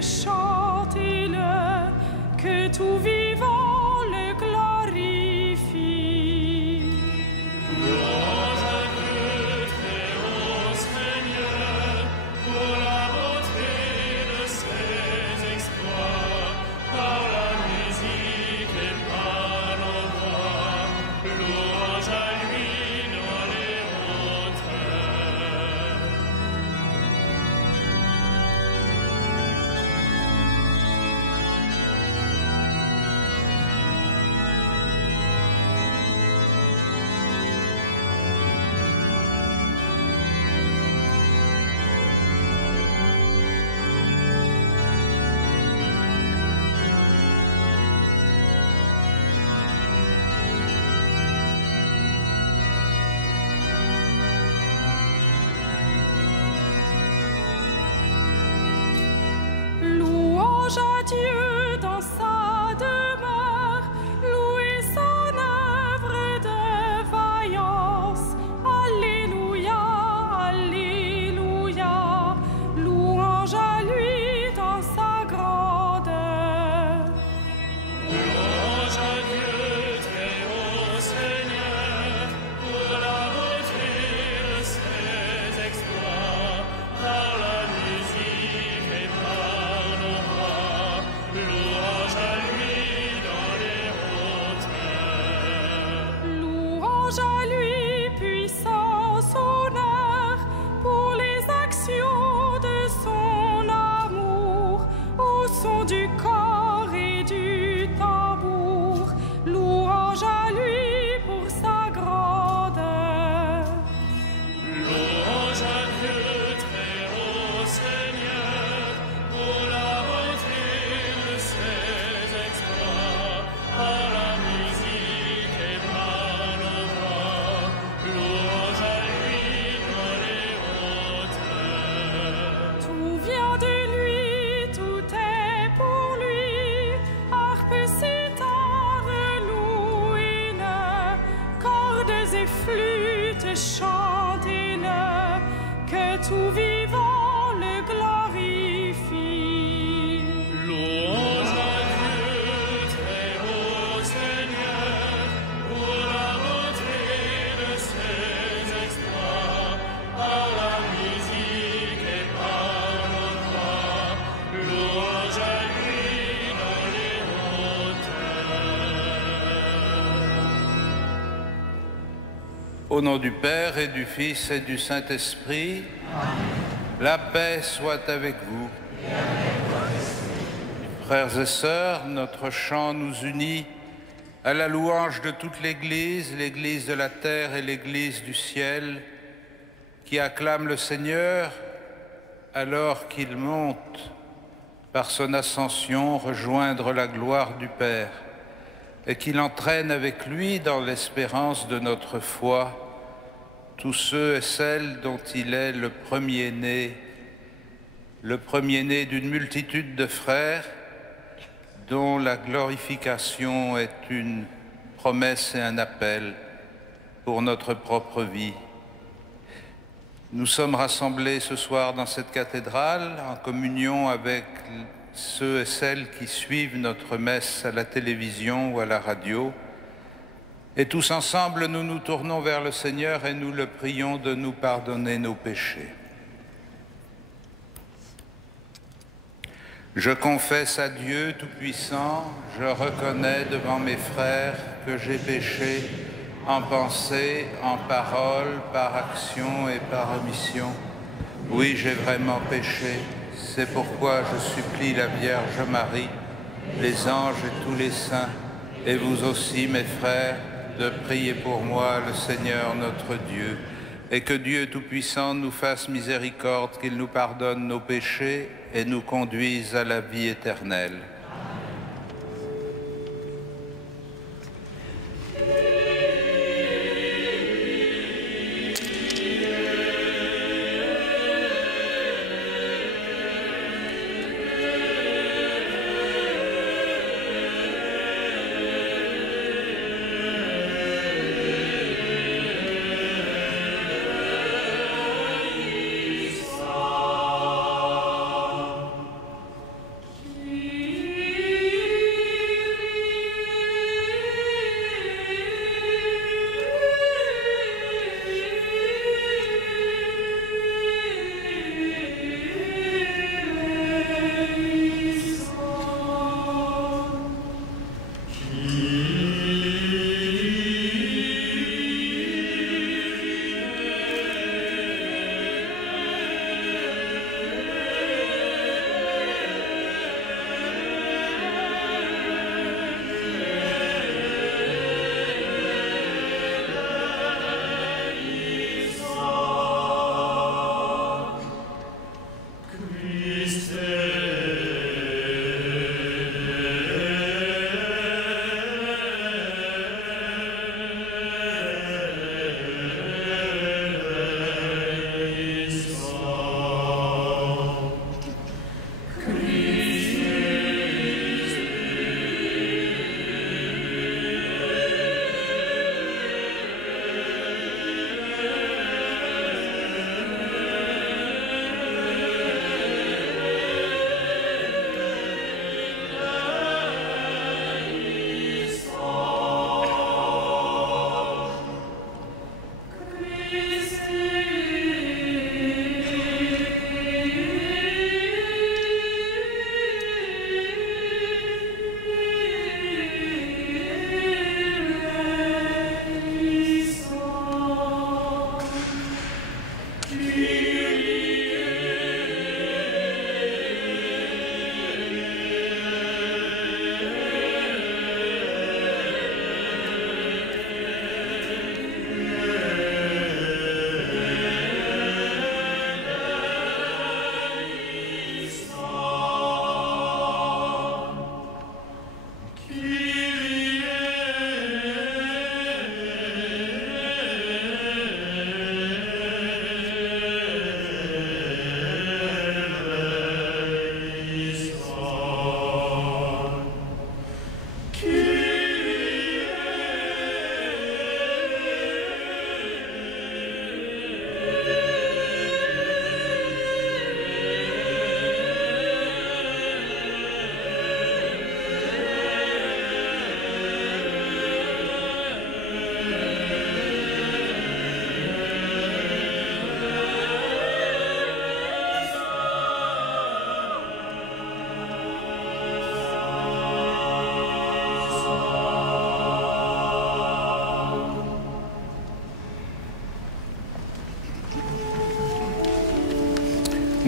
chantez-le, que tout vivant le glorifie. Louange à Dieu, très haut Seigneur, pour la beauté de ses exploits, par la musique et par nos voix. Louange à lui dans les hauteurs. Louange à Dieu dans sa demeure, louez son œuvre de vaillance. Alléluia, alléluia, louange à lui dans sa grandeur. Louange à Dieu, très haut Seigneur, pour la beauté de ses exploits, par la musique et par nos voix. Louange à lui dans les hauteurs. Louange à lui, puissance, honneur, pour les actions de son amour, au son du corps et du tambour. Louange à lui pour sa grandeur. Louange à Dieu, très haut Seigneur, pour la beauté de ses exploits, par la musique et par nos voix. Louange à lui dans les hauteurs. Tout vient de lui, tout est pour lui. Harpe, cithare, louez-le. Cordes et flûtes, chantez-le. Que tout vivant le glorifie. Louange à Dieu, très haut Seigneur, pour la beauté de ses exploits, par la musique et par nos voix. Louange à lui dans les hauteurs. Au nom du Père et du Fils et du Saint-Esprit, la paix soit avec vous. Frères et sœurs, notre chant nous unit à la louange de toute l'Église, l'Église de la terre et l'Église du ciel, qui acclame le Seigneur alors qu'il monte par son ascension rejoindre la gloire du Père et qu'il entraîne avec lui dans l'espérance de notre foi tous ceux et celles dont il est le premier-né d'une multitude de frères, dont la glorification est une promesse et un appel pour notre propre vie. Nous sommes rassemblés ce soir dans cette cathédrale en communion avec ceux et celles qui suivent notre messe à la télévision ou à la radio. Et tous ensemble, nous nous tournons vers le Seigneur et nous le prions de nous pardonner nos péchés. Je confesse à Dieu Tout-Puissant, je reconnais devant mes frères que j'ai péché en pensée, en parole, par action et par omission. Oui, j'ai vraiment péché. C'est pourquoi je supplie la Vierge Marie, les anges et tous les saints, et vous aussi, mes frères, de prier pour moi, le Seigneur notre Dieu, et que Dieu Tout-Puissant nous fasse miséricorde, qu'il nous pardonne nos péchés et nous conduise à la vie éternelle.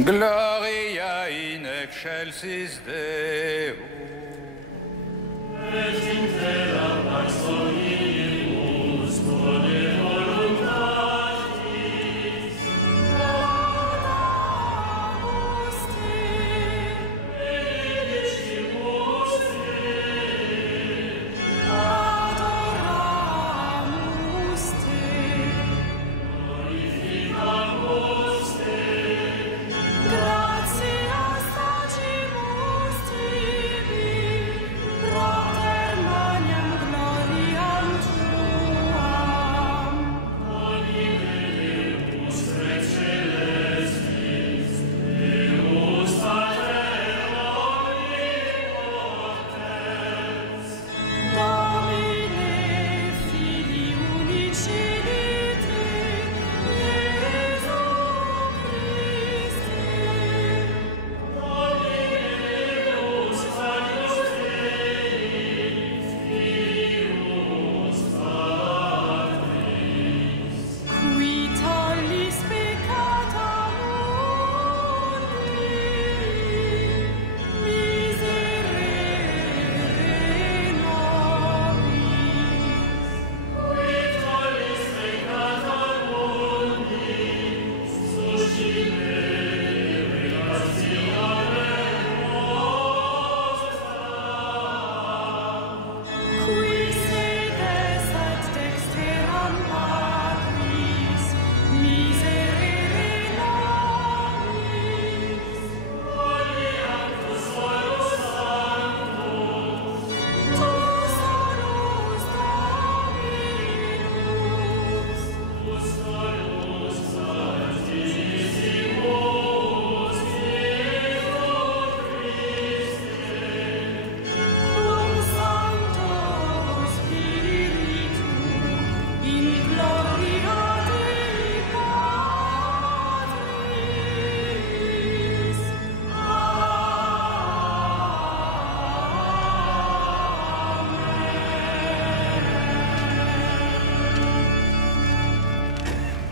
Gloria in excelsis Deo. Et in terra pax omnibus bone voluntatis. Laudamus te. Benedicimus te. Adoramus te. Glorificamus te. Gratias facimus tibi, propter magnam gloriam tuam. Anime Deus Rex Celestis, Deus Pater omnipotens, Domine Filii unici Dei, Iesu Christe. Domine Deus Agnus Dei, Filius Patris, Qui tollis peccata mundi, miserere nobis. qui tollis peccata mundi, suscipere gratiae nostra. Qui sedes ad dexteram Patris, miserere nobis. Oliactus solus sanctus, Tu solus Dominus,tus solus Sanctissimus Jesu Christe, cum Sancto Spiritu, in gloria Dei Patris.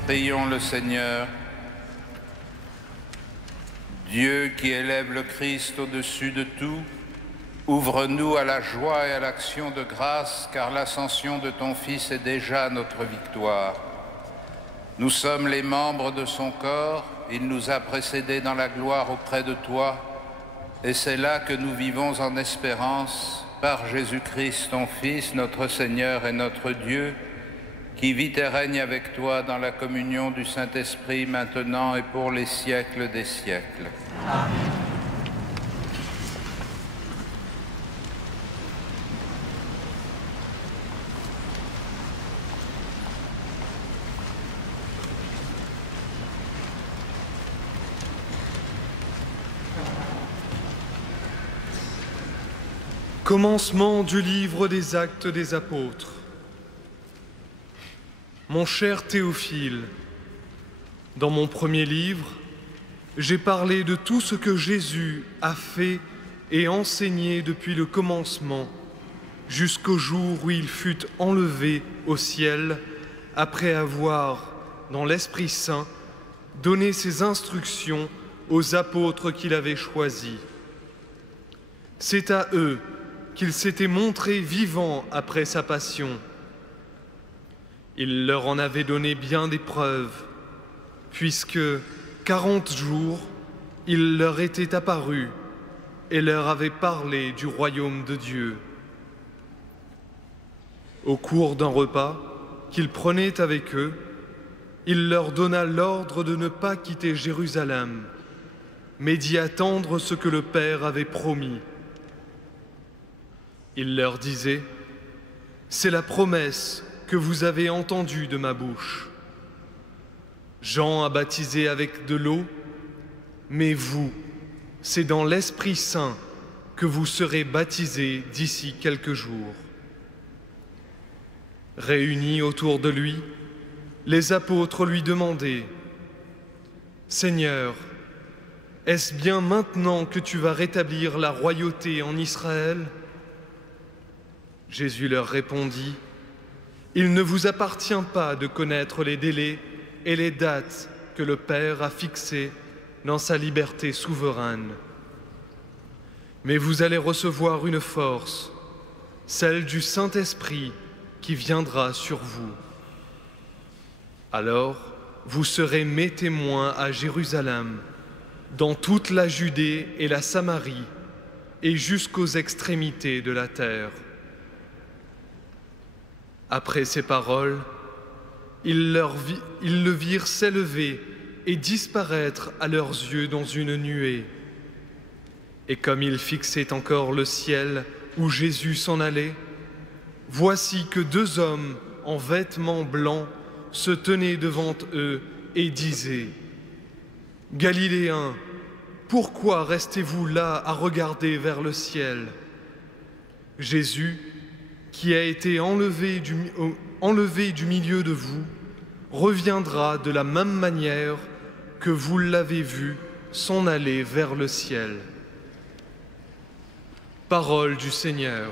Prions le Seigneur. Dieu qui élève le Christ au-dessus de tout, ouvre-nous à la joie et à l'action de grâce, car l'ascension de ton Fils est déjà notre victoire. Nous sommes les membres de son corps, il nous a précédés dans la gloire auprès de toi, et c'est là que nous vivons en espérance, par Jésus-Christ, ton Fils, notre Seigneur et notre Dieu, qui vit et règne avec toi dans la communion du Saint-Esprit, maintenant et pour les siècles des siècles. Commencement du livre des Actes des Apôtres. Mon cher Théophile, dans mon premier livre, j'ai parlé de tout ce que Jésus a fait et enseigné depuis le commencement, jusqu'au jour où il fut enlevé au ciel, après avoir, dans l'Esprit Saint, donné ses instructions aux apôtres qu'il avait choisis. C'est à eux qu'il s'était montré vivant après sa passion. Il leur en avait donné bien des preuves, puisque 40 jours, il leur était apparu et leur avait parlé du royaume de Dieu. Au cours d'un repas qu'il prenait avec eux, il leur donna l'ordre de ne pas quitter Jérusalem, mais d'y attendre ce que le Père avait promis. Il leur disait : « C'est la promesse que vous avez entendue de ma bouche. Jean a baptisé avec de l'eau, mais vous, c'est dans l'Esprit Saint que vous serez baptisés d'ici quelques jours. » Réunis autour de lui, les apôtres lui demandaient : « Seigneur, est-ce bien maintenant que tu vas rétablir la royauté en Israël ?» Jésus leur répondit : « Il ne vous appartient pas de connaître les délais et les dates que le Père a fixées dans sa liberté souveraine. Mais vous allez recevoir une force, celle du Saint-Esprit qui viendra sur vous. Alors, vous serez mes témoins à Jérusalem, dans toute la Judée et la Samarie, et jusqu'aux extrémités de la terre. Après ces paroles, ils le virent s'élever et disparaître à leurs yeux dans une nuée. Et comme ils fixaient encore le ciel où Jésus s'en allait, voici que 2 hommes en vêtements blancs se tenaient devant eux et disaient : « Galiléens, pourquoi restez-vous là à regarder vers le ciel ? Jésus, qui a été enlevé du milieu de vous, reviendra de la même manière que vous l'avez vu s'en aller vers le ciel. » Parole du Seigneur.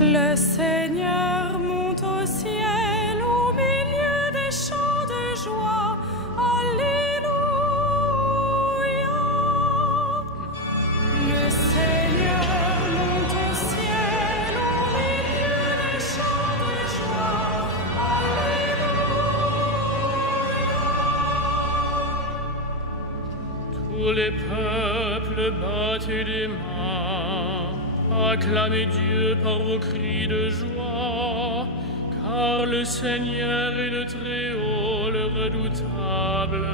Le Seigneur monte au ciel au milieu des chants de joie. Alléluia. Le Seigneur monte au ciel au milieu des chants de joie. Alléluia. Tous les peuples battez des mains, acclamez Dieu par vos cris de joie, car le Seigneur est le Très-Haut, le redoutable,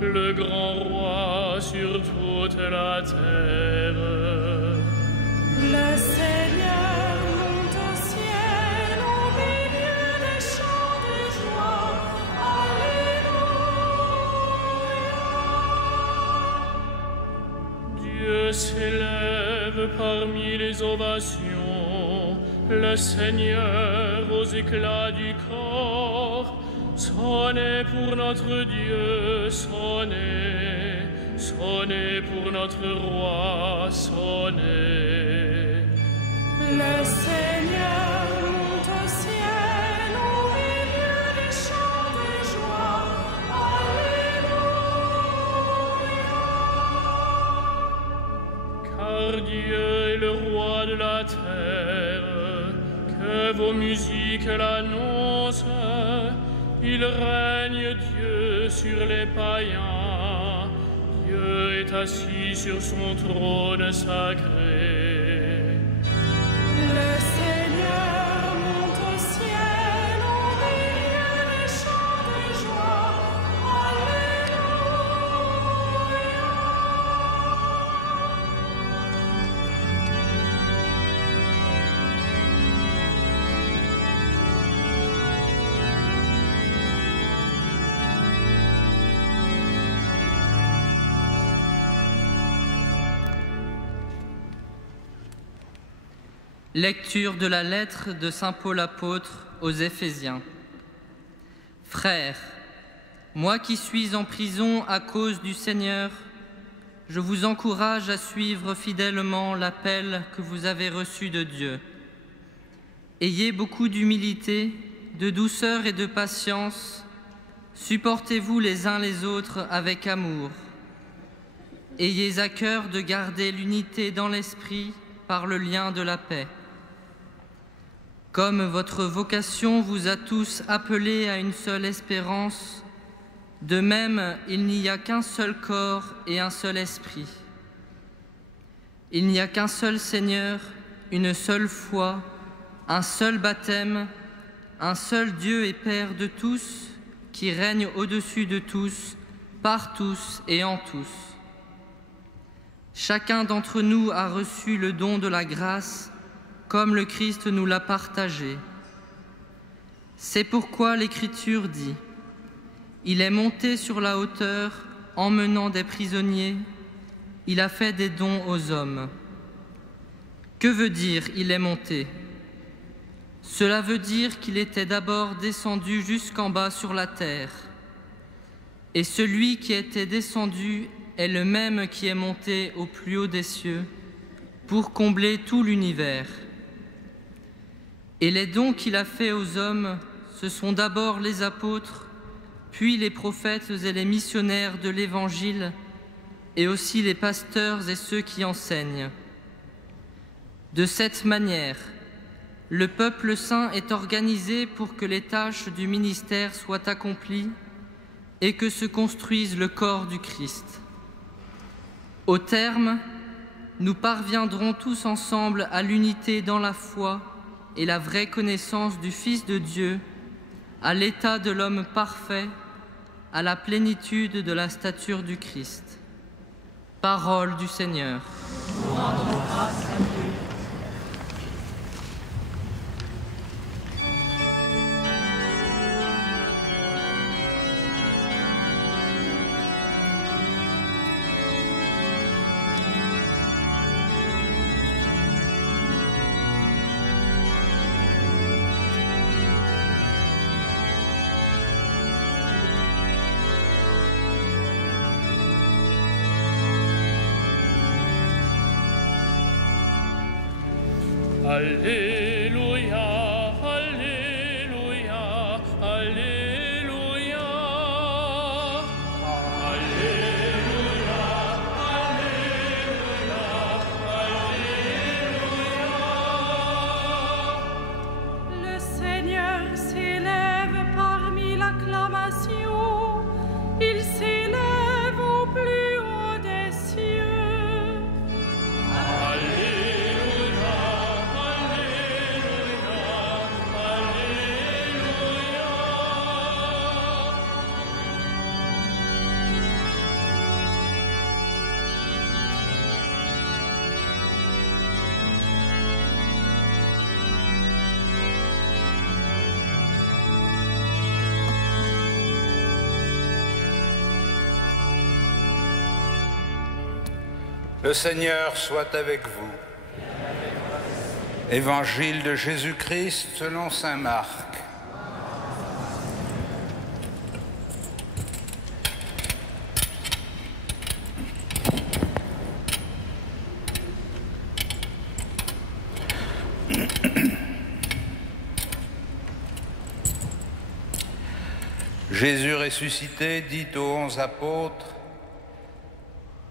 le grand roi sur toute la terre. Le Seigneur monte au ciel au milieu des chants de joie. Alléluia. Dieu s'élève parmi les ovations, le Seigneur aux éclats du corps. Sonnez pour notre Dieu, sonnez, sonnez pour notre roi, sonnez. Le Seigneur monte au ciel au milieu des chants de joie. Alléluia. Car Dieu est le roi de la terre, que vos musiques l'annoncent. Il règne Dieu sur les païens, Dieu est assis sur son trône sacré. Le Seigneur monte au ciel au milieu des chants de joie. Lecture de la lettre de saint Paul apôtre aux Éphésiens. Frères, moi qui suis en prison à cause du Seigneur, je vous encourage à suivre fidèlement l'appel que vous avez reçu de Dieu. Ayez beaucoup d'humilité, de douceur et de patience. Supportez-vous les uns les autres avec amour. Ayez à cœur de garder l'unité dans l'esprit par le lien de la paix. Comme votre vocation vous a tous appelés à une seule espérance, de même, il n'y a qu'un seul corps et un seul esprit. Il n'y a qu'un seul Seigneur, une seule foi, un seul baptême, un seul Dieu et Père de tous, qui règne au-dessus de tous, par tous et en tous. Chacun d'entre nous a reçu le don de la grâce, comme le Christ nous l'a partagé. C'est pourquoi l'Écriture dit : il est monté sur la hauteur, emmenant des prisonniers, il a fait des dons aux hommes. Que veut dire « il est monté » ? Cela veut dire qu'il était d'abord descendu jusqu'en bas sur la terre. Et celui qui était descendu est le même qui est monté au plus haut des cieux pour combler tout l'univers. Et les dons qu'il a faits aux hommes, ce sont d'abord les apôtres, puis les prophètes et les missionnaires de l'Évangile, et aussi les pasteurs et ceux qui enseignent. De cette manière, le peuple saint est organisé pour que les tâches du ministère soient accomplies et que se construise le corps du Christ. Au terme, nous parviendrons tous ensemble à l'unité dans la foi et la vraie connaissance du Fils de Dieu, à l'état de l'homme parfait, à la plénitude de la stature du Christ. Parole du Seigneur. Nous rendons grâce à Dieu. Alléluia, Alléluia, Alléluia. Alléluia, Alléluia, Alléluia. Le Seigneur s'élève parmi l'acclamation, il s'élève au plus haut des cieux. Alléluia, Alléluia, Alléluia. Le Seigneur soit avec vous. Évangile de Jésus-Christ selon saint Marc. Jésus ressuscité dit aux 11 apôtres: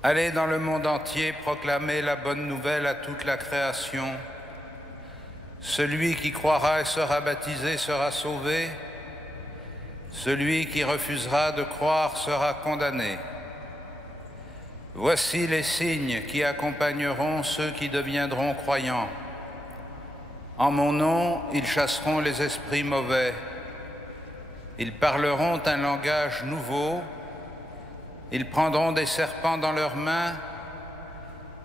allez dans le monde entier proclamer la bonne nouvelle à toute la création. Celui qui croira et sera baptisé sera sauvé. Celui qui refusera de croire sera condamné. Voici les signes qui accompagneront ceux qui deviendront croyants. En mon nom, ils chasseront les esprits mauvais. Ils parleront un langage nouveau. Ils prendront des serpents dans leurs mains,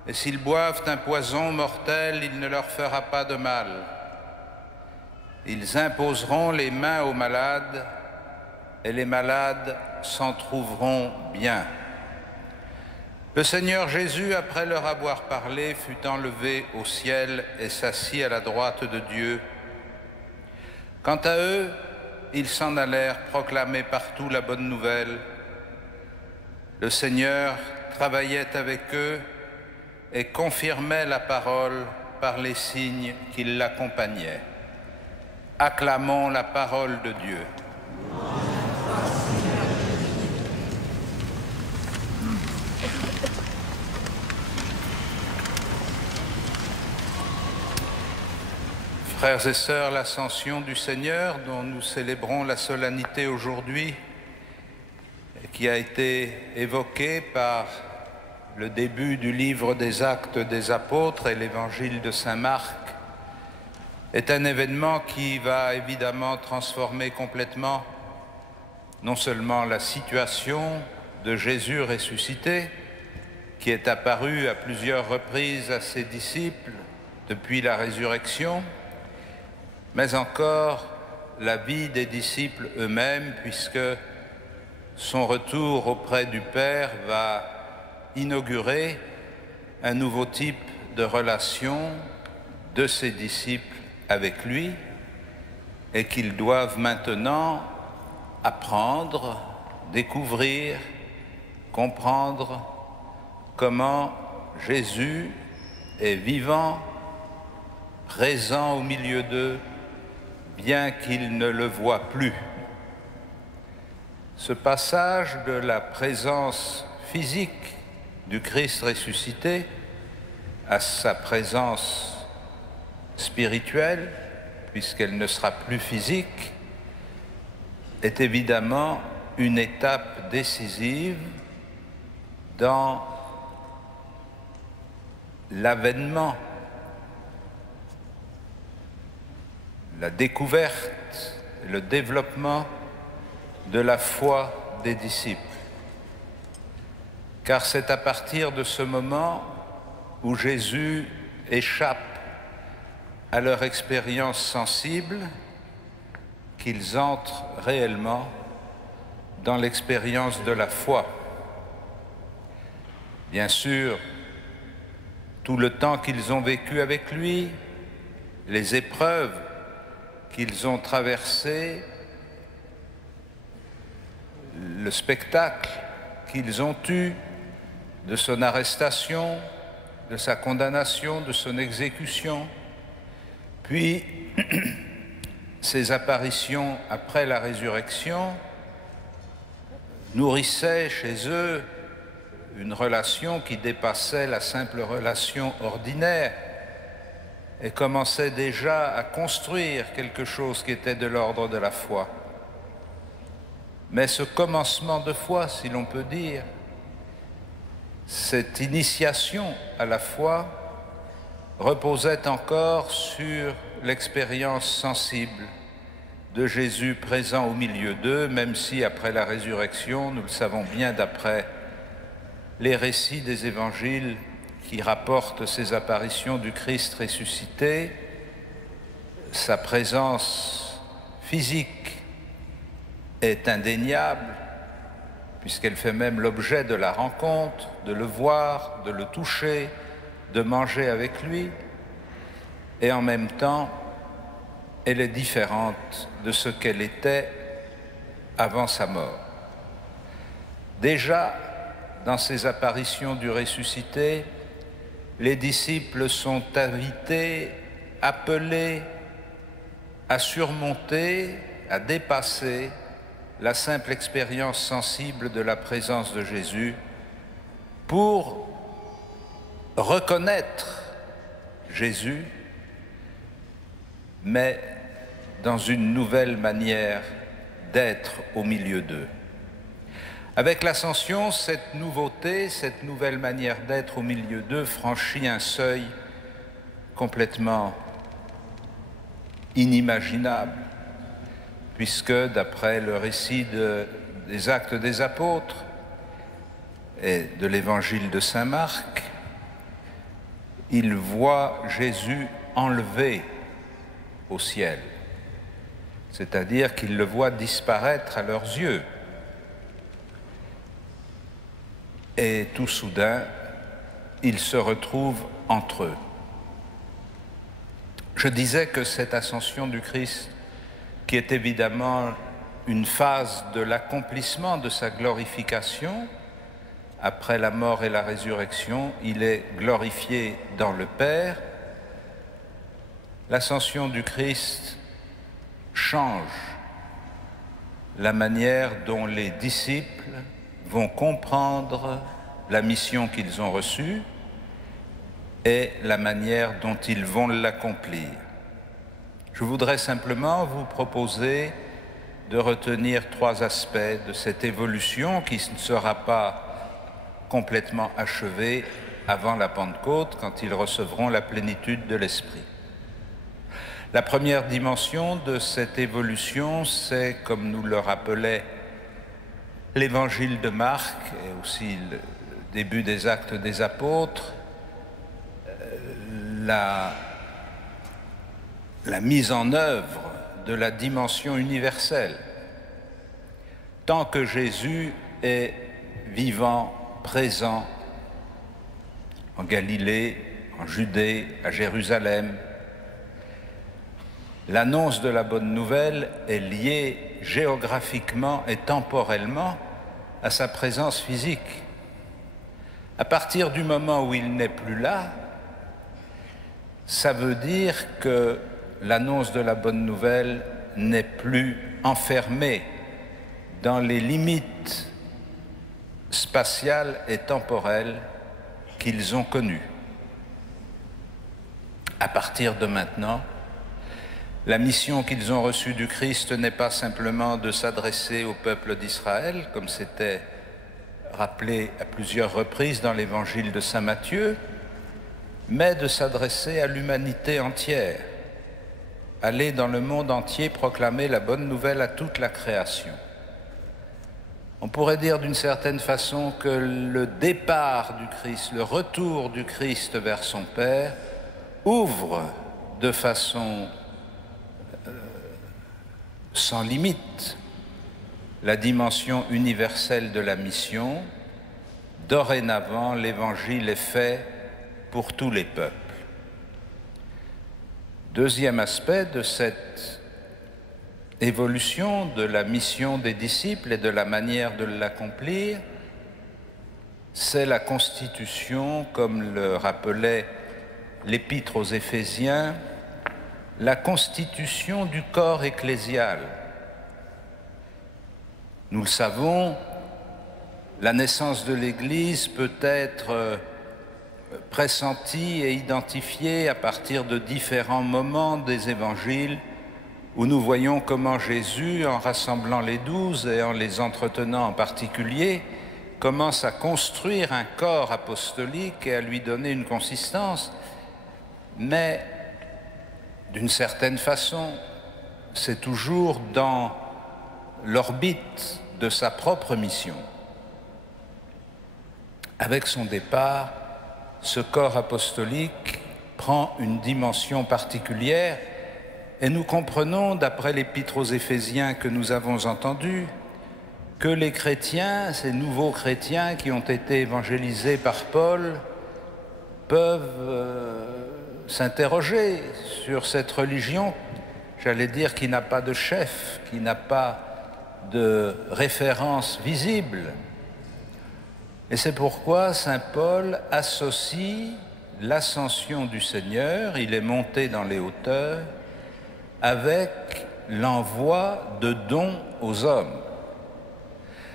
et s'ils boivent un poison mortel, il ne leur fera pas de mal. Ils imposeront les mains aux malades, et les malades s'en trouveront bien. Le Seigneur Jésus, après leur avoir parlé, fut enlevé au ciel et s'assit à la droite de Dieu. Quant à eux, ils s'en allèrent proclamer partout la bonne nouvelle. Le Seigneur travaillait avec eux et confirmait la parole par les signes qui l'accompagnaient. Acclamons la parole de Dieu. Frères et sœurs, l'Ascension du Seigneur, dont nous célébrons la solennité aujourd'hui, qui a été évoquée par le début du livre des Actes des Apôtres et l'Évangile de saint Marc, est un événement qui va évidemment transformer complètement non seulement la situation de Jésus ressuscité, qui est apparu à plusieurs reprises à ses disciples depuis la résurrection, mais encore la vie des disciples eux-mêmes, puisque son retour auprès du Père va inaugurer un nouveau type de relation de ses disciples avec lui, et qu'ils doivent maintenant apprendre, découvrir, comprendre comment Jésus est vivant, présent au milieu d'eux, bien qu'ils ne le voient plus. Ce passage de la présence physique du Christ ressuscité à sa présence spirituelle, puisqu'elle ne sera plus physique, est évidemment une étape décisive dans l'avènement, la découverte, le développement de la foi des disciples. Car c'est à partir de ce moment où Jésus échappe à leur expérience sensible qu'ils entrent réellement dans l'expérience de la foi. Bien sûr, tout le temps qu'ils ont vécu avec lui, les épreuves qu'ils ont traversées, le spectacle qu'ils ont eu de son arrestation, de sa condamnation, de son exécution, puis ces apparitions après la résurrection nourrissaient chez eux une relation qui dépassait la simple relation ordinaire et commençait déjà à construire quelque chose qui était de l'ordre de la foi. Mais ce commencement de foi, si l'on peut dire, cette initiation à la foi reposait encore sur l'expérience sensible de Jésus présent au milieu d'eux, même si après la résurrection, nous le savons bien d'après les récits des évangiles qui rapportent ces apparitions du Christ ressuscité, sa présence physique est indéniable, puisqu'elle fait même l'objet de la rencontre, de le voir, de le toucher, de manger avec lui, et en même temps, elle est différente de ce qu'elle était avant sa mort. Déjà, dans ces apparitions du ressuscité, les disciples sont invités, appelés à surmonter, à dépasser la simple expérience sensible de la présence de Jésus pour reconnaître Jésus, mais dans une nouvelle manière d'être au milieu d'eux. Avec l'ascension, cette nouveauté, cette nouvelle manière d'être au milieu d'eux franchit un seuil complètement inimaginable, puisque d'après le récit des Actes des Apôtres et de l'Évangile de saint Marc, ils voient Jésus enlevé au ciel, c'est-à-dire qu'ils le voient disparaître à leurs yeux. Et tout soudain, ils se retrouvent entre eux. Je disais que cette ascension du Christ, qui est évidemment une phase de l'accomplissement de sa glorification, après la mort et la résurrection, il est glorifié dans le Père. L'ascension du Christ change la manière dont les disciples vont comprendre la mission qu'ils ont reçue et la manière dont ils vont l'accomplir. Je voudrais simplement vous proposer de retenir 3 aspects de cette évolution qui ne sera pas complètement achevée avant la Pentecôte, quand ils recevront la plénitude de l'Esprit. La première dimension de cette évolution, c'est, comme nous le rappelait l'Évangile de Marc et aussi le début des Actes des Apôtres, la mise en œuvre de la dimension universelle. Tant que Jésus est vivant, présent en Galilée, en Judée, à Jérusalem, l'annonce de la bonne nouvelle est liée géographiquement et temporellement à sa présence physique. À partir du moment où il n'est plus là, ça veut dire que l'annonce de la bonne nouvelle n'est plus enfermée dans les limites spatiales et temporelles qu'ils ont connues. À partir de maintenant, la mission qu'ils ont reçue du Christ n'est pas simplement de s'adresser au peuple d'Israël, comme c'était rappelé à plusieurs reprises dans l'évangile de saint Matthieu, mais de s'adresser à l'humanité entière, aller dans le monde entier proclamer la bonne nouvelle à toute la création. On pourrait dire d'une certaine façon que le départ du Christ, le retour du Christ vers son Père, ouvre de façon sans limite la dimension universelle de la mission. Dorénavant, l'Évangile est fait pour tous les peuples. Deuxième aspect de cette évolution de la mission des disciples et de la manière de l'accomplir, c'est la constitution, comme le rappelait l'Épître aux Éphésiens, la constitution du corps ecclésial. Nous le savons, la naissance de l'Église peut être pressentie et identifiée à partir de différents moments des évangiles où nous voyons comment Jésus, en rassemblant les 12 et en les entretenant en particulier, commence à construire un corps apostolique et à lui donner une consistance. Mais d'une certaine façon, c'est toujours dans l'orbite de sa propre mission. Avec son départ, ce corps apostolique prend une dimension particulière et nous comprenons, d'après l'Épître aux Éphésiens que nous avons entendu, que les chrétiens, ces nouveaux chrétiens qui ont été évangélisés par Paul, peuvent s'interroger sur cette religion, j'allais dire, qui n'a pas de chef, qui n'a pas de référence visible. Et c'est pourquoi saint Paul associe l'ascension du Seigneur, il est monté dans les hauteurs, avec l'envoi de dons aux hommes.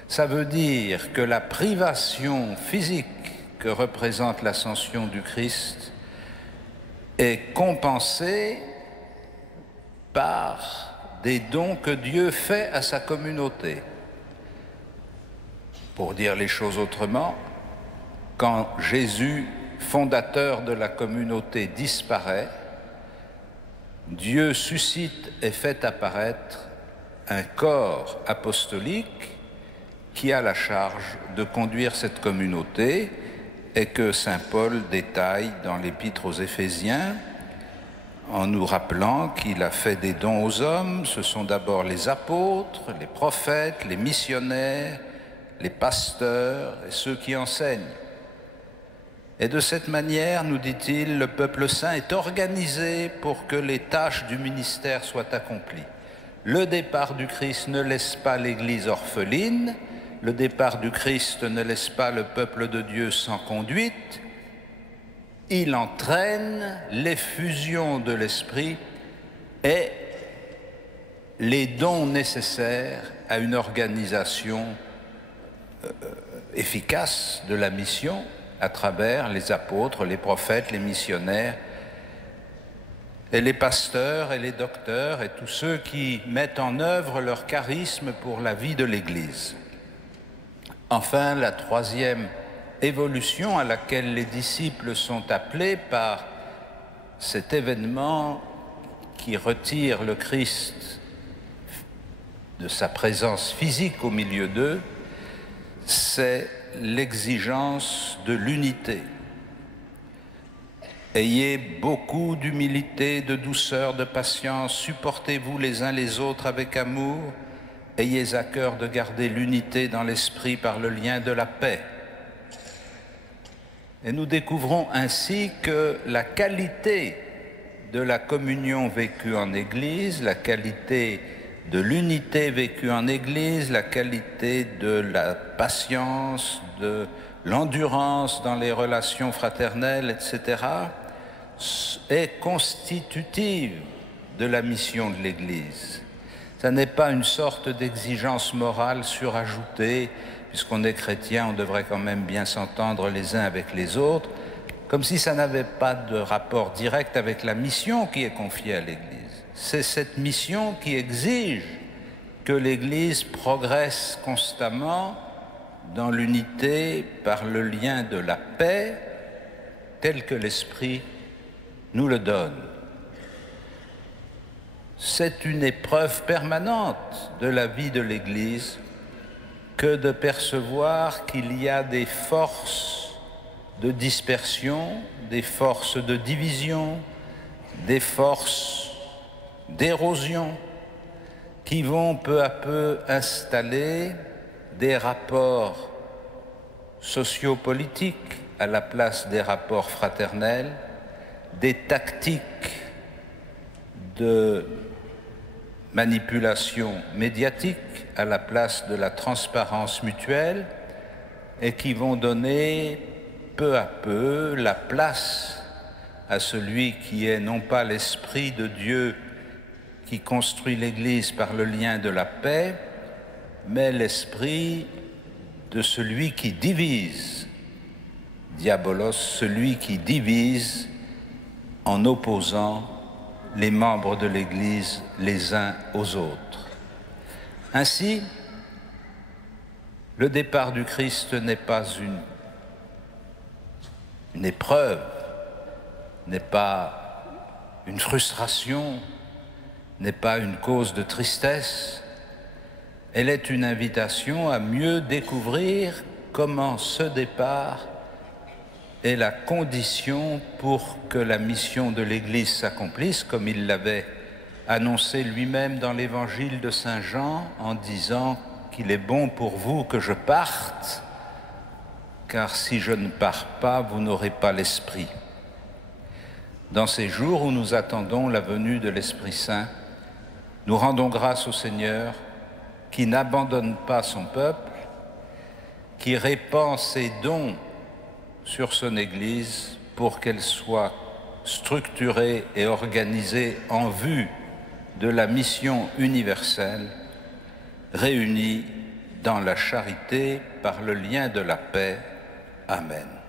Ça veut dire que la privation physique que représente l'ascension du Christ est compensée par des dons que Dieu fait à sa communauté. Pour dire les choses autrement, quand Jésus, fondateur de la communauté, disparaît, Dieu suscite et fait apparaître un corps apostolique qui a la charge de conduire cette communauté et que saint Paul détaille dans l'Épître aux Éphésiens en nous rappelant qu'il a fait des dons aux hommes. Ce sont d'abord les apôtres, les prophètes, les missionnaires, les pasteurs et ceux qui enseignent. Et de cette manière, nous dit-il, le peuple saint est organisé pour que les tâches du ministère soient accomplies. Le départ du Christ ne laisse pas l'Église orpheline, le départ du Christ ne laisse pas le peuple de Dieu sans conduite, il entraîne l'effusion de l'Esprit et les dons nécessaires à une organisation efficace de la mission à travers les apôtres, les prophètes, les missionnaires, et les pasteurs et les docteurs et tous ceux qui mettent en œuvre leur charisme pour la vie de l'Église. Enfin, la troisième évolution à laquelle les disciples sont appelés par cet événement qui retire le Christ de sa présence physique au milieu d'eux, c'est l'exigence de l'unité. Ayez beaucoup d'humilité, de douceur, de patience, supportez-vous les uns les autres avec amour, ayez à cœur de garder l'unité dans l'esprit par le lien de la paix. Et nous découvrons ainsi que la qualité de la communion vécue en Église, la qualité de l'unité vécue en Église, la qualité de la patience, de l'endurance dans les relations fraternelles, etc., est constitutive de la mission de l'Église. Ça n'est pas une sorte d'exigence morale surajoutée, puisqu'on est chrétien, on devrait quand même bien s'entendre les uns avec les autres, comme si ça n'avait pas de rapport direct avec la mission qui est confiée à l'Église. C'est cette mission qui exige que l'Église progresse constamment dans l'unité par le lien de la paix tel que l'Esprit nous le donne. C'est une épreuve permanente de la vie de l'Église que de percevoir qu'il y a des forces de dispersion, des forces de division, des forces d'érosion qui vont peu à peu installer des rapports sociopolitiques à la place des rapports fraternels, des tactiques de manipulation médiatique à la place de la transparence mutuelle et qui vont donner peu à peu la place à celui qui est non pas l'Esprit de Dieu qui construit l'Église par le lien de la paix, mais l'esprit de celui qui divise, diabolos, celui qui divise en opposant les membres de l'Église les uns aux autres. Ainsi, le départ du Christ n'est pas une épreuve, n'est pas une frustration, n'est pas une cause de tristesse. Elle est une invitation à mieux découvrir comment ce départ est la condition pour que la mission de l'Église s'accomplisse, comme il l'avait annoncé lui-même dans l'Évangile de Saint Jean, en disant qu'il est bon pour vous que je parte, car si je ne pars pas, vous n'aurez pas l'Esprit. Dans ces jours où nous attendons la venue de l'Esprit Saint, nous rendons grâce au Seigneur qui n'abandonne pas son peuple, qui répand ses dons sur son Église pour qu'elle soit structurée et organisée en vue de la mission universelle, réunie dans la charité par le lien de la paix. Amen.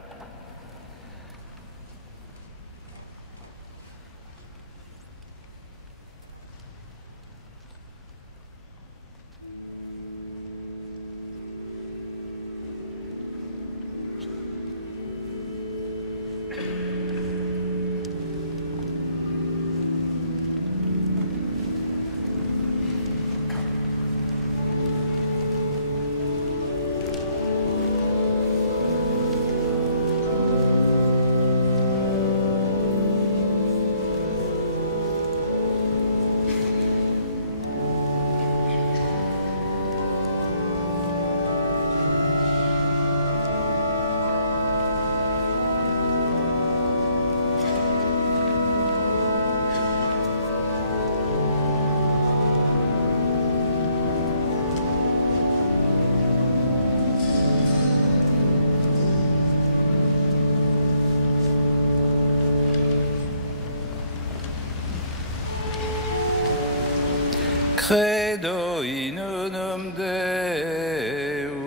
Credo in unum Deum.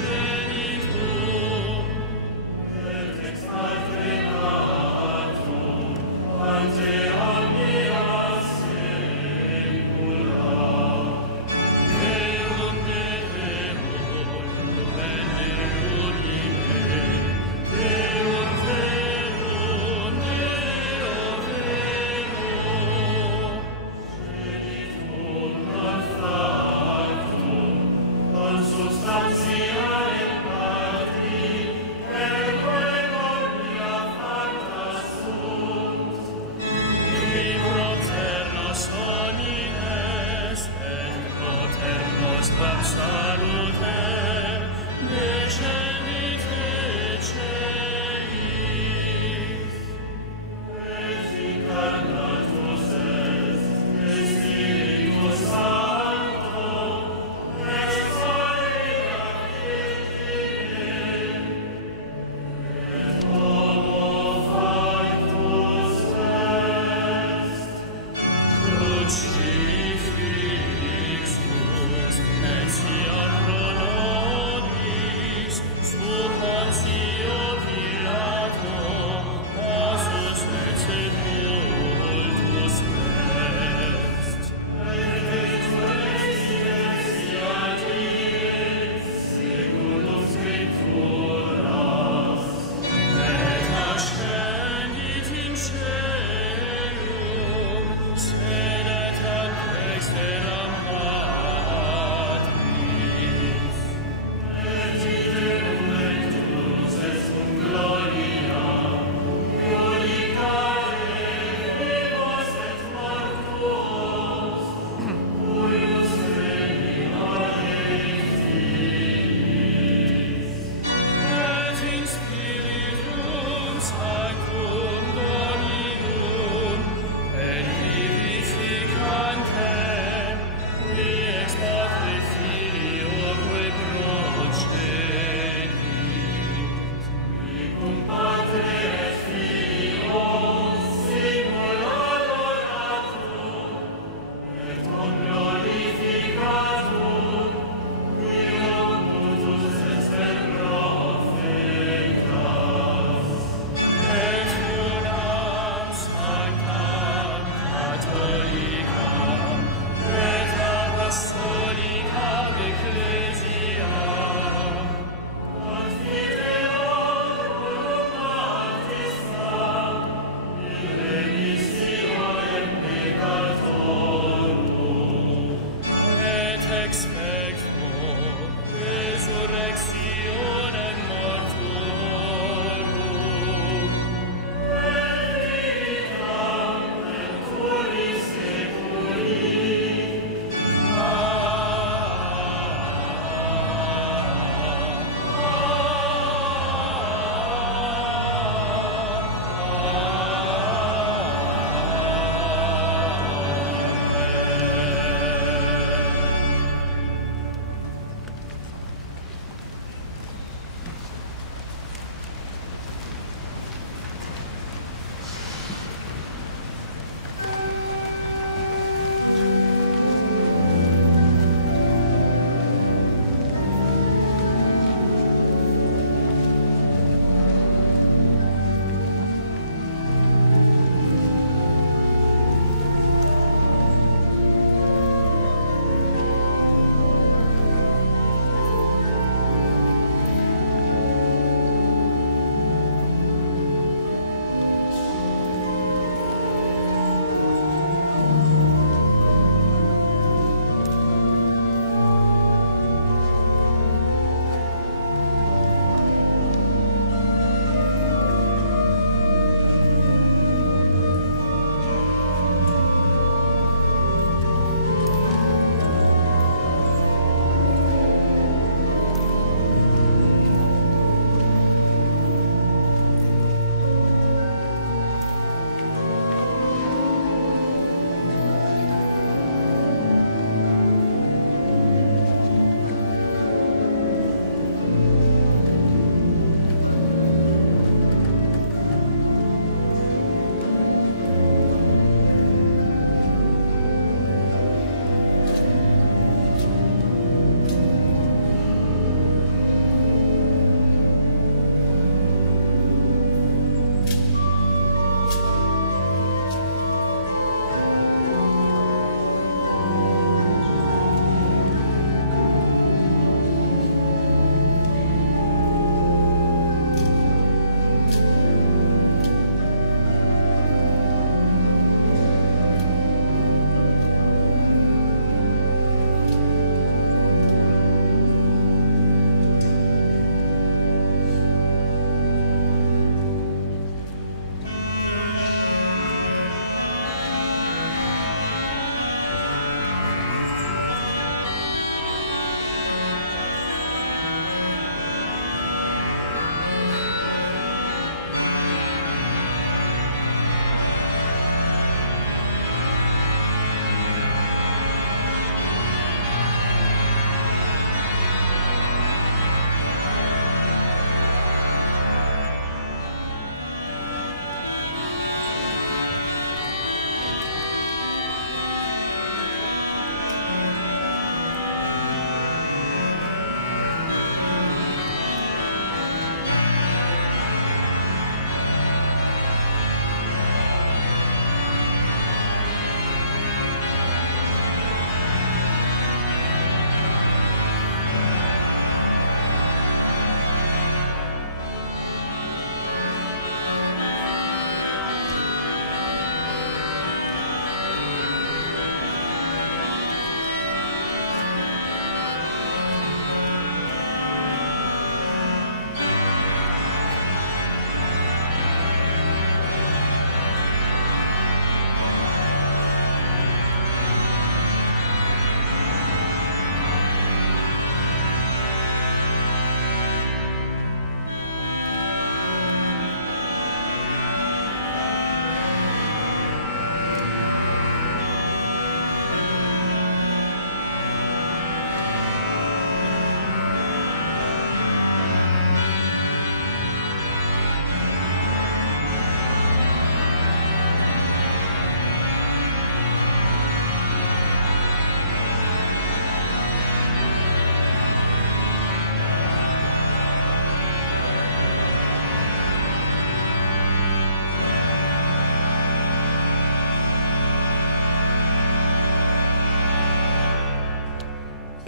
Genitor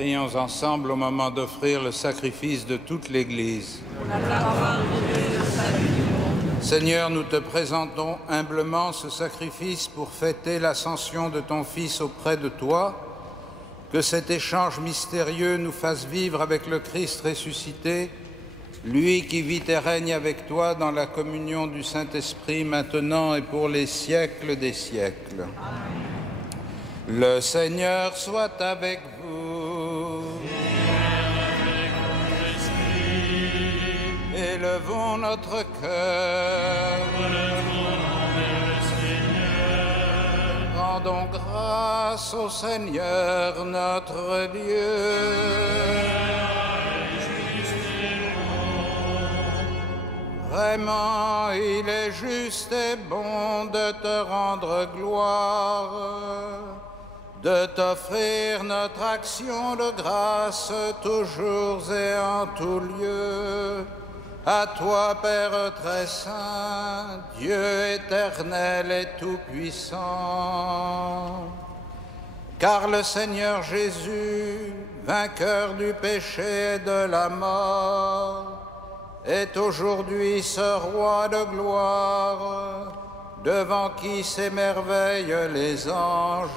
Prions ensemble au moment d'offrir le sacrifice de toute l'Église. Seigneur, nous te présentons humblement ce sacrifice pour fêter l'ascension de ton Fils auprès de toi. Que cet échange mystérieux nous fasse vivre avec le Christ ressuscité, lui qui vit et règne avec toi dans la communion du Saint-Esprit, maintenant et pour les siècles des siècles. Le Seigneur soit avec vous. Élevons notre cœur. Rendons grâce au Seigneur notre Dieu. Vraiment, il est juste et bon de te rendre gloire, de t'offrir notre action de grâce toujours et en tout lieu. À toi, Père très saint, Dieu éternel et tout-puissant. Car le Seigneur Jésus, vainqueur du péché et de la mort, est aujourd'hui ce roi de gloire, devant qui s'émerveillent les anges.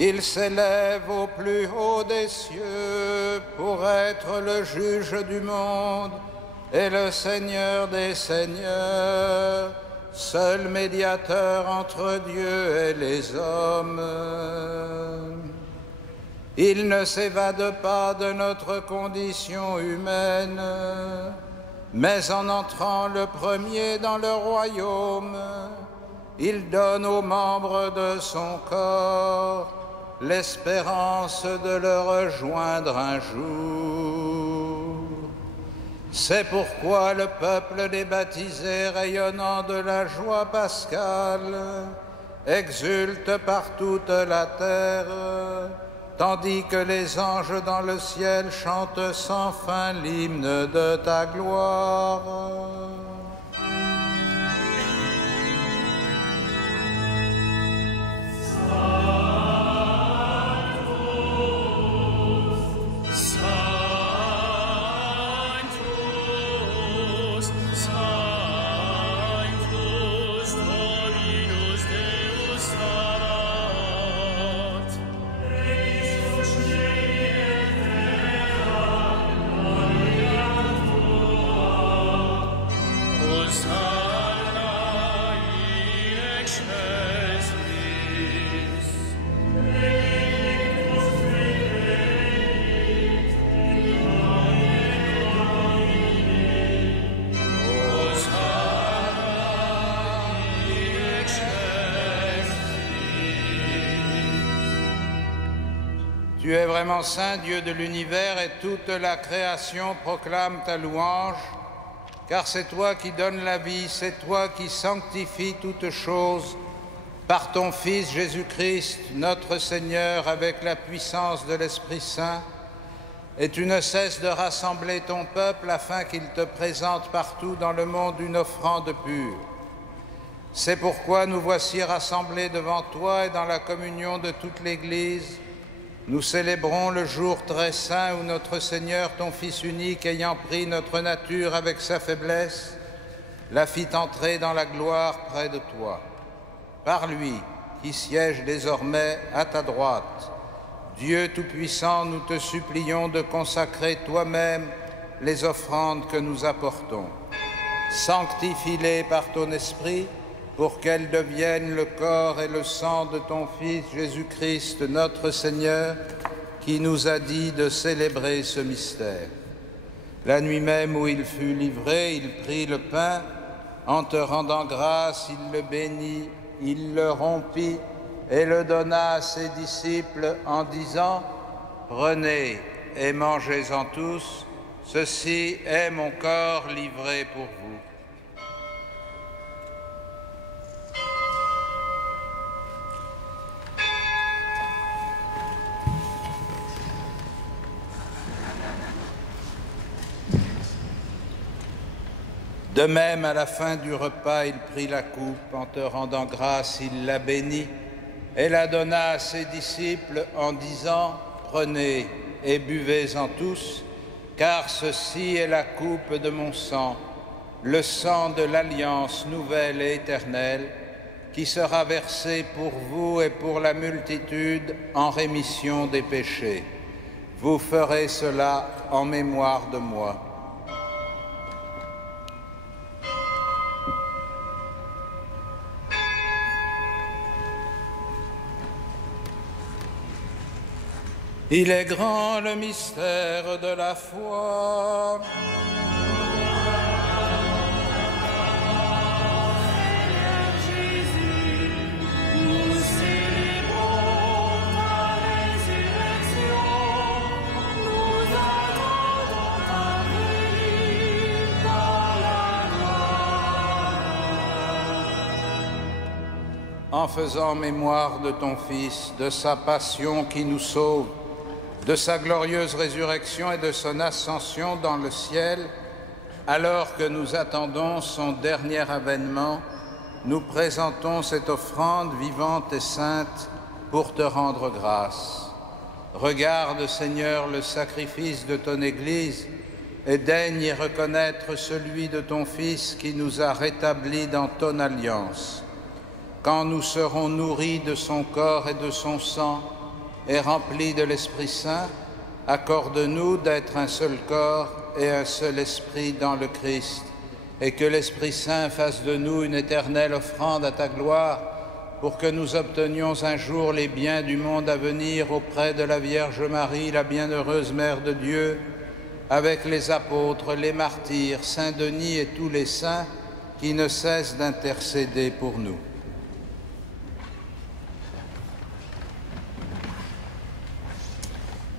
Il s'élève au plus haut des cieux pour être le juge du monde et le Seigneur des seigneurs, seul médiateur entre Dieu et les hommes. Il ne s'évade pas de notre condition humaine, mais en entrant le premier dans le royaume, il donne aux membres de son corps l'espérance de le rejoindre un jour. C'est pourquoi le peuple des baptisés, rayonnant de la joie pascale, exulte par toute la terre, tandis que les anges dans le ciel chantent sans fin l'hymne de ta gloire. Tu es vraiment saint, Dieu de l'univers, et toute la création proclame ta louange, car c'est toi qui donnes la vie, c'est toi qui sanctifies toutes choses par ton Fils Jésus-Christ, notre Seigneur, avec la puissance de l'Esprit Saint, et tu ne cesses de rassembler ton peuple afin qu'il te présente partout dans le monde une offrande pure. C'est pourquoi nous voici rassemblés devant toi et dans la communion de toute l'Église, nous célébrons le jour très saint où notre Seigneur, ton Fils unique, ayant pris notre nature avec sa faiblesse, la fit entrer dans la gloire près de toi. Par lui, qui siège désormais à ta droite, Dieu Tout-Puissant, nous te supplions de consacrer toi-même les offrandes que nous apportons. Sanctifie-les par ton Esprit, pour qu'elles deviennent le corps et le sang de ton Fils Jésus-Christ, notre Seigneur, qui nous a dit de célébrer ce mystère. La nuit même où il fut livré, il prit le pain, en te rendant grâce, il le bénit, il le rompit et le donna à ses disciples en disant « Prenez et mangez-en tous, ceci est mon corps livré pour vous. » De même, à la fin du repas, il prit la coupe, en te rendant grâce, il la bénit, et la donna à ses disciples en disant « Prenez et buvez-en tous, car ceci est la coupe de mon sang, le sang de l'alliance nouvelle et éternelle, qui sera versé pour vous et pour la multitude en rémission des péchés. Vous ferez cela en mémoire de moi. » Il est grand le mystère de la foi. Seigneur Jésus, nous célébrons ta résurrection. Nous attendons ta venue dans la gloire. En faisant mémoire de ton Fils, de sa passion qui nous sauve, de sa glorieuse résurrection et de son ascension dans le ciel, alors que nous attendons son dernier avènement, nous présentons cette offrande vivante et sainte pour te rendre grâce. Regarde, Seigneur, le sacrifice de ton Église et daigne y reconnaître celui de ton Fils qui nous a rétablis dans ton alliance. Quand nous serons nourris de son corps et de son sang, et remplis de l'Esprit Saint, accorde-nous d'être un seul corps et un seul esprit dans le Christ, et que l'Esprit Saint fasse de nous une éternelle offrande à ta gloire, pour que nous obtenions un jour les biens du monde à venir auprès de la Vierge Marie, la bienheureuse Mère de Dieu, avec les apôtres, les martyrs, Saint Denis et tous les saints qui ne cessent d'intercéder pour nous.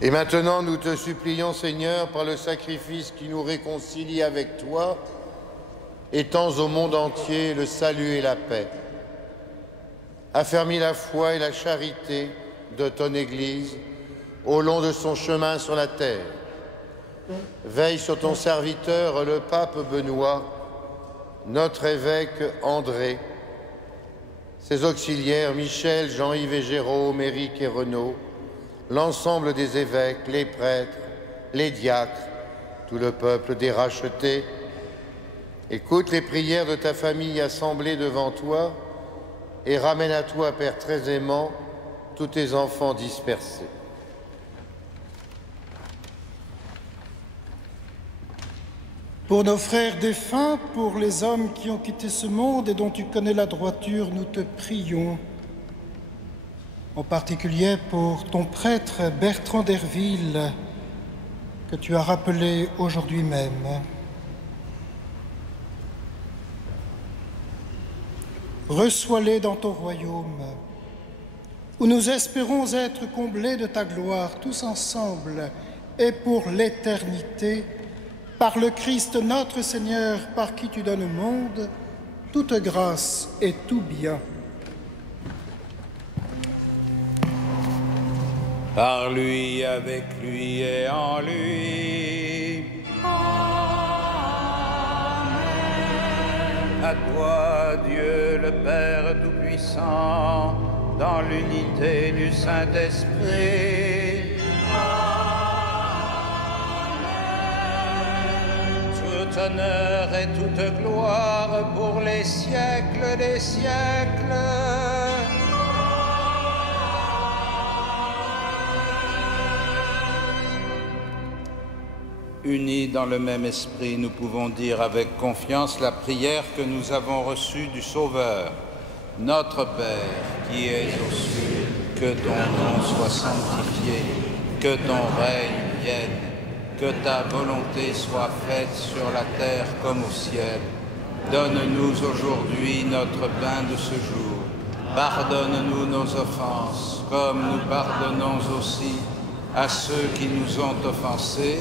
Et maintenant, nous te supplions, Seigneur, par le sacrifice qui nous réconcilie avec toi, étends au monde entier le salut et la paix. Affermis la foi et la charité de ton Église au long de son chemin sur la terre. Veille sur ton serviteur, le pape Benoît, notre évêque André, ses auxiliaires Michel, Jean-Yves et Jérôme, Éric et Renaud, l'ensemble des évêques, les prêtres, les diacres, tout le peuple des rachetés. Écoute les prières de ta famille assemblée devant toi et ramène à toi, Père très aimant, tous tes enfants dispersés. Pour nos frères défunts, pour les hommes qui ont quitté ce monde et dont tu connais la droiture, nous te prions. En particulier pour ton prêtre Bertrand d'Herville, que tu as rappelé aujourd'hui même. Reçois-les dans ton royaume, où nous espérons être comblés de ta gloire, tous ensemble, et pour l'éternité, par le Christ notre Seigneur, par qui tu donnes au monde toute grâce et tout bien. Par lui, avec lui et en lui. Amen. À toi, Dieu le Père Tout-Puissant, dans l'unité du Saint-Esprit. Amen. Tout honneur et toute gloire pour les siècles des siècles. Unis dans le même esprit, nous pouvons dire avec confiance la prière que nous avons reçue du Sauveur. Notre Père, qui es aux cieux, que ton nom soit sanctifié, que ton règne vienne, que ta volonté soit faite sur la terre comme au ciel. Donne-nous aujourd'hui notre pain de ce jour. Pardonne-nous nos offenses, comme nous pardonnons aussi à ceux qui nous ont offensés.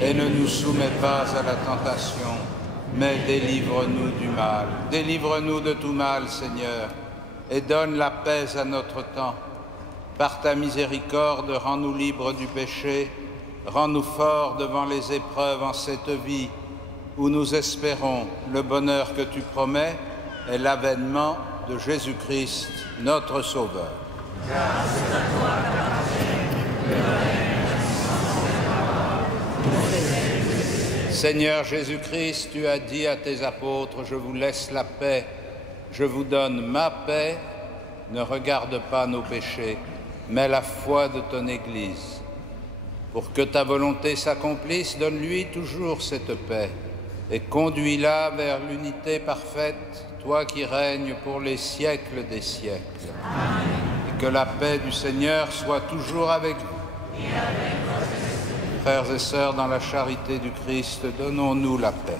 Et ne nous soumets pas à la tentation, mais délivre-nous du mal. Délivre-nous de tout mal, Seigneur, et donne la paix à notre temps. Par ta miséricorde, rends-nous libres du péché, rends-nous forts devant les épreuves en cette vie, où nous espérons le bonheur que tu promets et l'avènement de Jésus-Christ, notre Sauveur. Seigneur Jésus-Christ, tu as dit à tes apôtres, je vous laisse la paix, je vous donne ma paix. Ne regarde pas nos péchés, mais la foi de ton Église. Pour que ta volonté s'accomplisse, donne-lui toujours cette paix et conduis-la vers l'unité parfaite, toi qui règnes pour les siècles des siècles. Amen. Et que la paix du Seigneur soit toujours avec vous. Et avec votre esprit. Frères et sœurs, dans la charité du Christ, donnons-nous la paix.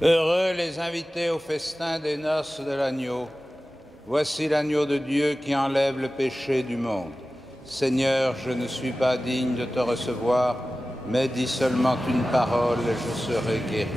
Heureux les invités au festin des noces de l'agneau. Voici l'agneau de Dieu qui enlève le péché du monde. Seigneur, je ne suis pas digne de te recevoir, mais dis seulement une parole et je serai guéri.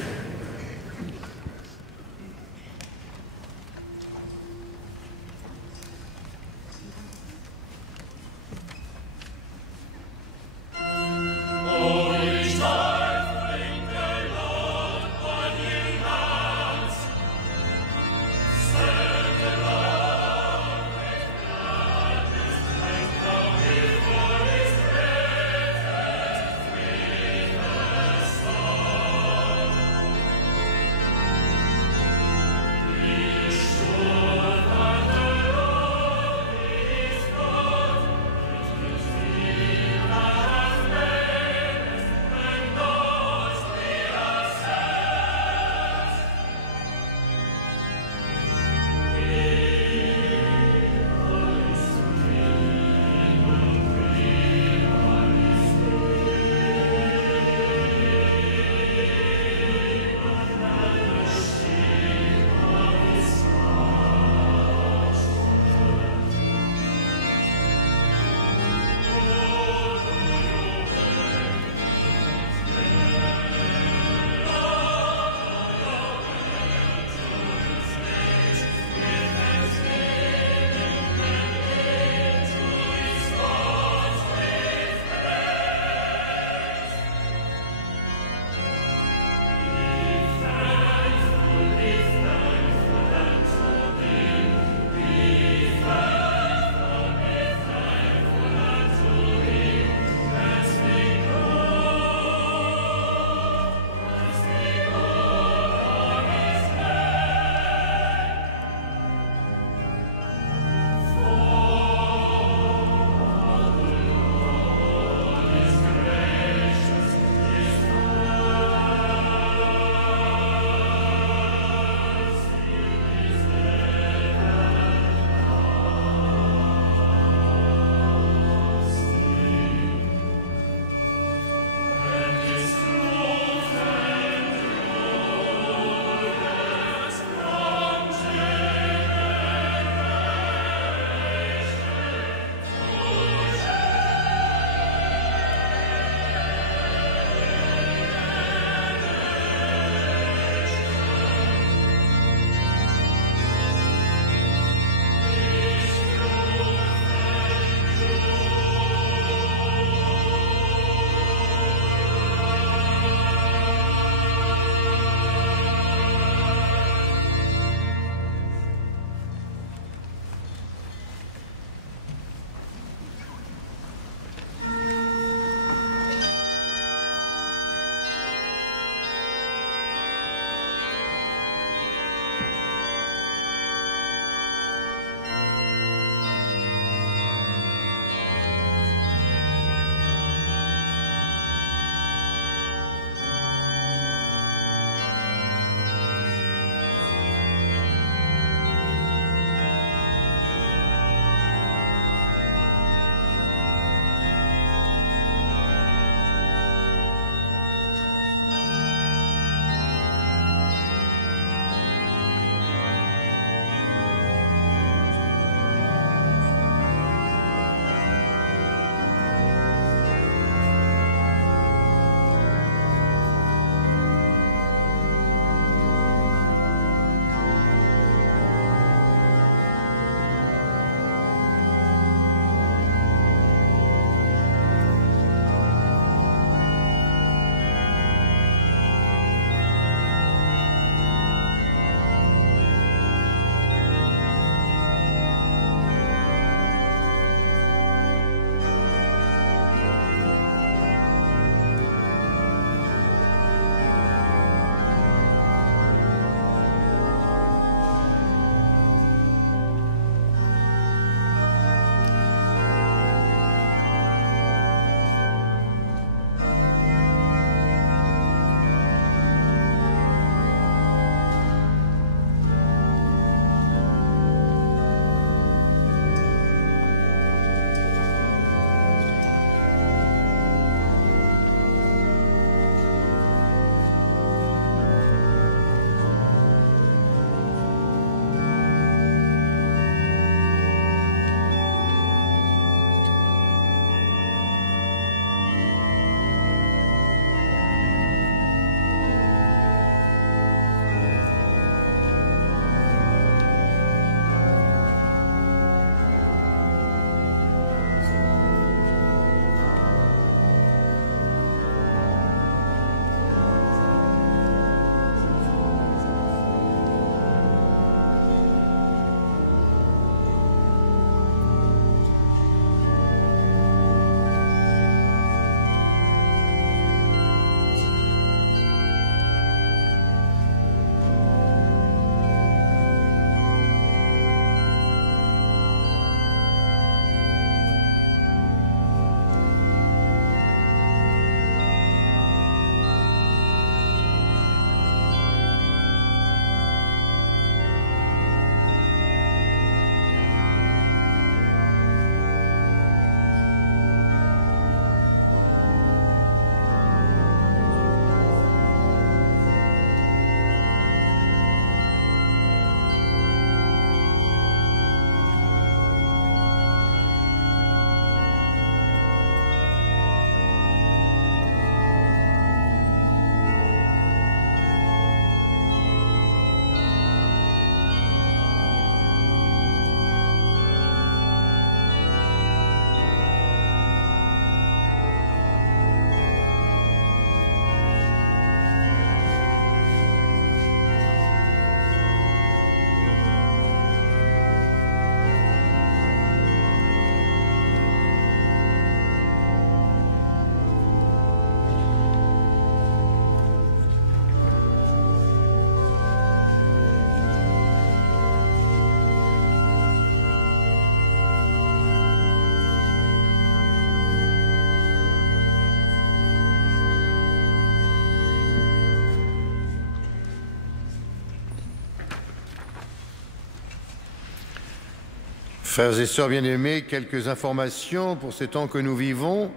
Frères et sœurs bien-aimés, quelques informations pour ces temps que nous vivons.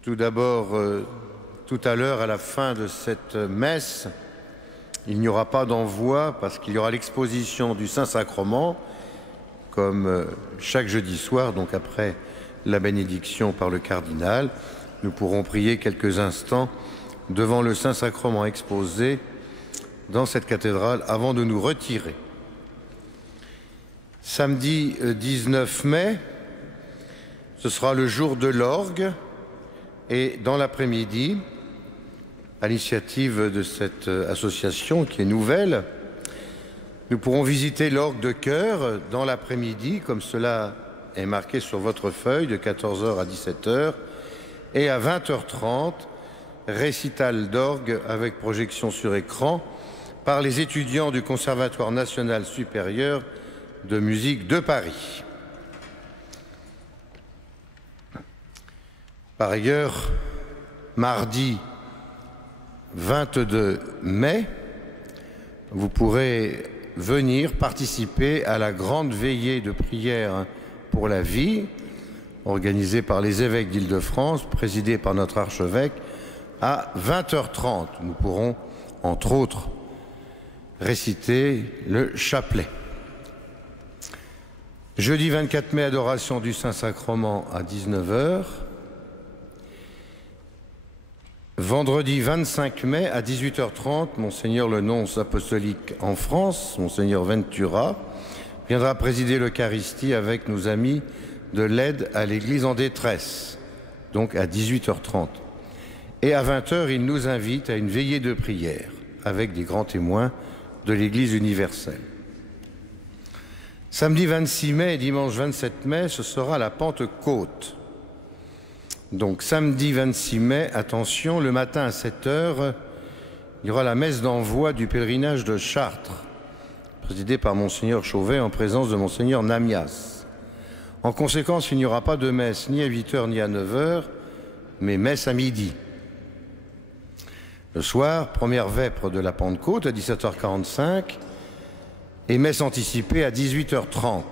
Tout d'abord, tout à l'heure, à la fin de cette messe, il n'y aura pas d'envoi parce qu'il y aura l'exposition du Saint-Sacrement, comme chaque jeudi soir, donc après la bénédiction par le cardinal. Nous pourrons prier quelques instants devant le Saint-Sacrement exposé dans cette cathédrale avant de nous retirer. Samedi 19 mai, ce sera le jour de l'orgue et dans l'après-midi, à l'initiative de cette association qui est nouvelle, nous pourrons visiter l'orgue de chœur dans l'après-midi, comme cela est marqué sur votre feuille, de 14h à 17h, et à 20h30, récital d'orgue avec projection sur écran par les étudiants du Conservatoire national supérieur de musique de Paris. Par ailleurs, mardi 22 mai, vous pourrez venir participer à la grande veillée de prière pour la vie, organisée par les évêques d'Île-de-France, présidée par notre archevêque, à 20h30. Nous pourrons, entre autres, réciter le chapelet. Jeudi 24 mai, adoration du Saint-Sacrement à 19h. Vendredi 25 mai à 18h30, Monseigneur le nonce apostolique en France, Monseigneur Ventura, viendra présider l'Eucharistie avec nos amis de l'aide à l'Église en détresse, donc à 18h30. Et à 20h, il nous invite à une veillée de prière avec des grands témoins de l'Église universelle. Samedi 26 mai et dimanche 27 mai, ce sera la Pentecôte. Donc samedi 26 mai, attention, le matin à 7h, il y aura la messe d'envoi du pèlerinage de Chartres, présidée par Monseigneur Chauvet en présence de Monseigneur Namias. En conséquence, il n'y aura pas de messe ni à 8h ni à 9h, mais messe à midi. Le soir, première vêpre de la Pentecôte à 17h45 et messe anticipée à 18h30.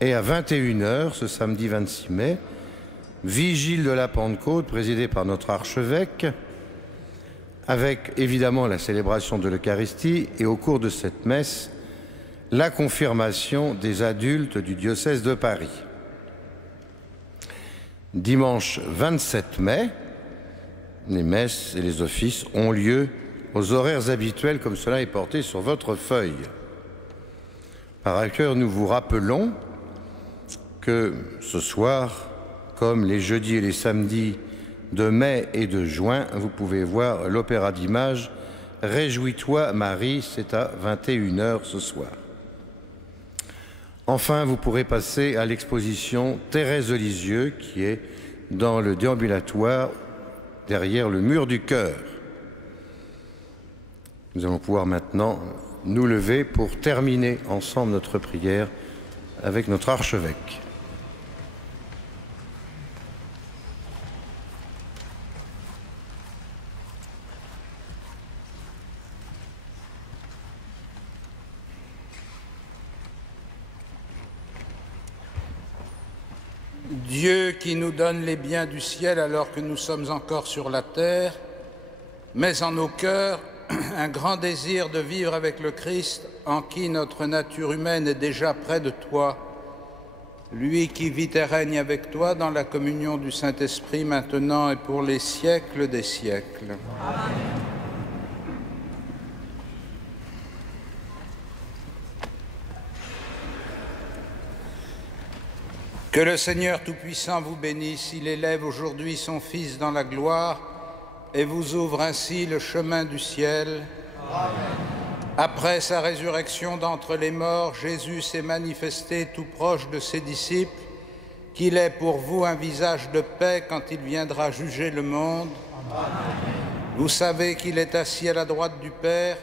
Et à 21h, ce samedi 26 mai, vigile de la Pentecôte présidée par notre archevêque, avec évidemment la célébration de l'Eucharistie et au cours de cette messe, la confirmation des adultes du diocèse de Paris. Dimanche 27 mai, les messes et les offices ont lieu aux horaires habituels comme cela est porté sur votre feuille. Par ailleurs, nous vous rappelons que ce soir, comme les jeudis et les samedis de mai et de juin, vous pouvez voir l'opéra d'images « Réjouis-toi Marie », c'est à 21h ce soir. Enfin, vous pourrez passer à l'exposition Thérèse de Lisieux, qui est dans le déambulatoire derrière le mur du chœur. Nous allons pouvoir maintenant nous lever pour terminer ensemble notre prière avec notre archevêque. Dieu qui nous donne les biens du ciel alors que nous sommes encore sur la terre, met en nos cœurs un grand désir de vivre avec le Christ en qui notre nature humaine est déjà près de toi, lui qui vit et règne avec toi dans la communion du Saint-Esprit maintenant et pour les siècles des siècles. Amen. Que le Seigneur Tout-Puissant vous bénisse, il élève aujourd'hui son Fils dans la gloire et vous ouvre ainsi le chemin du ciel. Amen. Après sa résurrection d'entre les morts, Jésus s'est manifesté tout proche de ses disciples, qu'il est pour vous un visage de paix quand il viendra juger le monde. Amen. Vous savez qu'il est assis à la droite du Père,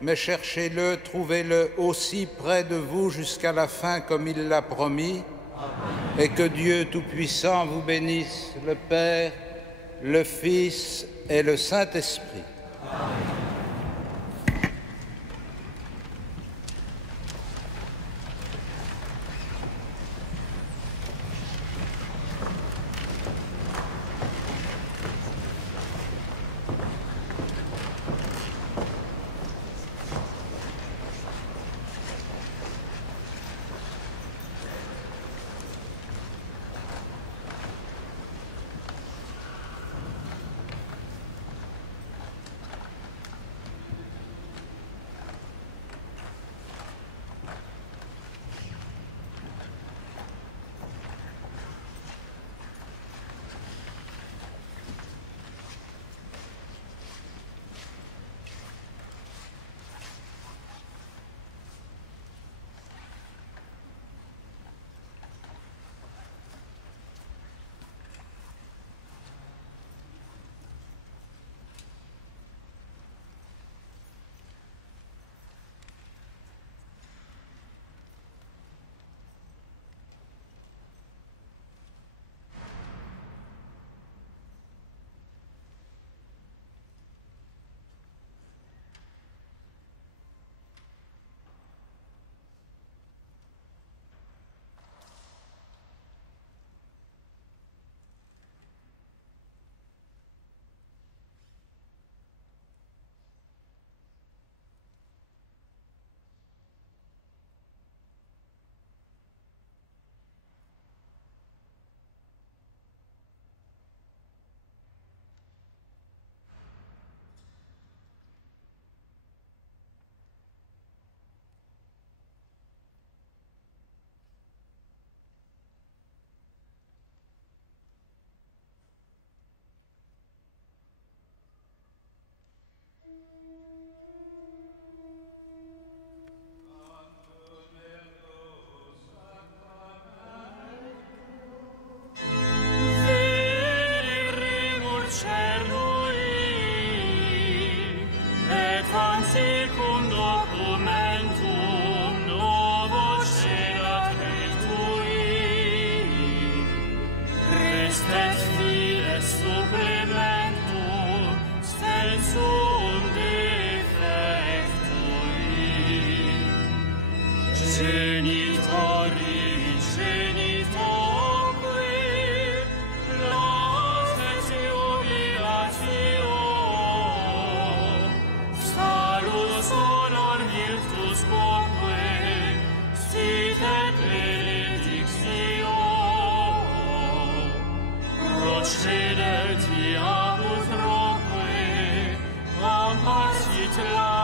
mais cherchez-le, trouvez-le aussi près de vous jusqu'à la fin comme il l'a promis. Amen. Et que Dieu Tout-Puissant vous bénisse, le Père, le Fils et le Saint-Esprit. Amen. voce del diavolo trompe, ampassit la